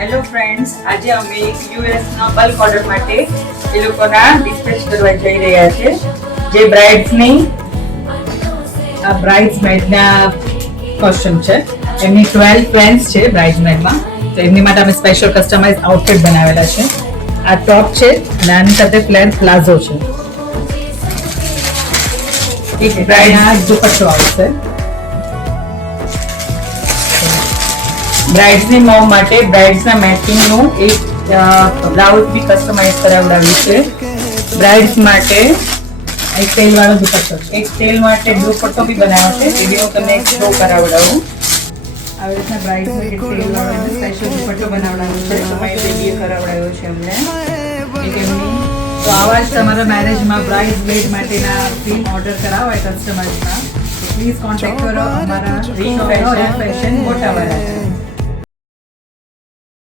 Hello friends, આજે અમે એક યુએસના બલ્ક ઓર્ડર માટે એ લોકોના ડિસ્પેચ કરવા જઈ રહ્યા છે. જે બ્રાઇડ્સની આ બ્રાઇડ્સમેડના કોસ્ટ્યુમ છે. એમની 12 ફ્રેન્ડ્સ છે બ્રાઇડ્સમેડમાં, તો એમની માટે અમે સ્પેશિયલ કસ્ટમાઇઝ આઉટફિટ બનાવેલા છે. આ ટોપ છે અને આની સાથે ફ્લેર પ્લાઝો છે. એક બ્રાઇડના દુપટ્ટો આવશે. બ્રાઇડ્સની મોમ માટે બ્રાઇડ્સના મેચિંગનું એક બ્લાઉઝ બી કસ્ટમાઇઝ કરાવડાવ્યું છે. બ્રાઇડ્સ માટે એક તેલવાળો દુપટ્ટો છે. એક તેલ માટે દુપટ્ટો બી બનાવ્યો છે, એ બી હું તમને એક શો કરાવડાવું. આવી રીતના બ્રાઇડ્સ માટે તેલવાળો સ્પેશિયલ દુપટ્ટો બનાવડાવ્યો છે. તમારી બેબીએ કરાવડાવ્યો છે અમને એક એમની. તો આવા જ તમારા મેરેજમાં બ્રાઇડ મેડ માટેના થીમ ઓર્ડર કરાવો હોય કસ્ટમર્સના, પ્લીઝ કોન્ટેક્ટ કરો અમારા રીનો ફેશન મોટાવાળા.